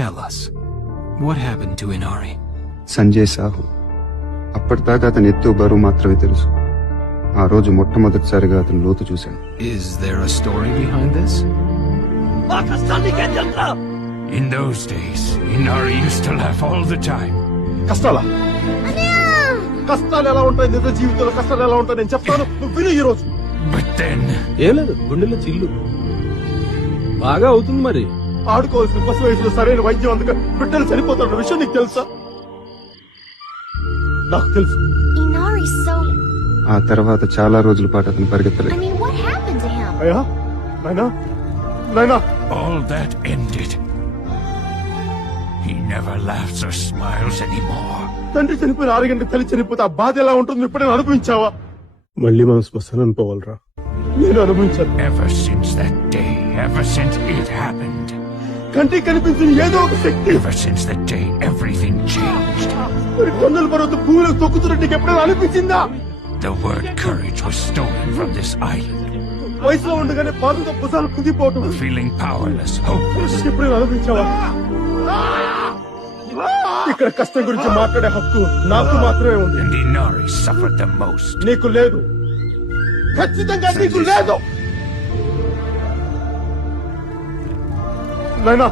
Tell us, what happened to Inari? Sanjay Sahu. అప్పటిదాకా అతని ఎత్తు బరువు మాత్రమే తెలుసు. ఆ రోజు మొట్టమొదటిసారిగా అతను లోతు చూశాను. Is there a story behind this? In those days, Inari used to laugh all the time. కష్టాలా? కష్టాలు ఎలా ఉంటాయి నిజ జీవితంలో? కష్టాలు ఎలా ఉంటాయి నేను చెప్తాను, నువ్వు విను ఈ రోజు. But then, ఏం లేదు, గుండెల్లో చిల్లు బాగా అవుతుంది. మరి ఆడుకోవాల్సిన పసి వయసులో సరైన వైద్యం అందుక బిడ్డలు చనిపోతున్న విషయం నీకు తెలుసా? నాకు తెలుసు. Inari's so... ఆ తర్వాత చాలా రోజుల పాటు అతను పరిగెత్తలేదు. I mean, what happened to him? అయ్యా నాయనా, నాయనా, all that ended. He never laughs or smiles anymore. తండ్రి చనిపోయిన 6 గంటలకు తల్లి చనిపోతే ఆ బాధ ఎలా ఉంటుందో ఎప్పుడైనా అనుభవించావా? మళ్ళీ మనం శ్మశానం పోవాలరా? నేను అనుభవించాను. Ever since that day, ever since it happened, కంటికి కనిపించిన ఏదో ఒక శక్తి, ever since that day, everything changed. మరి కొండల పర్వతం భూమిలో తొక్కుతున్నట్టు నీకు ఎప్పుడైనా అనిపించిందా? The word courage was stolen from this island. వయసులో ఉండగానే బాధతో భుజాలు కుంగిపోవటం, Feeling powerless, hopeless. ఎప్పుడైనా అనుభవించావా? ఇక్కడ కష్టం గురించి మాట్లాడే హక్కు నాకు మాత్రమే ఉంది. And Inari suffered the most. నీకు లేదు, ఖచ్చితంగా నీకు లేదు. నాయనా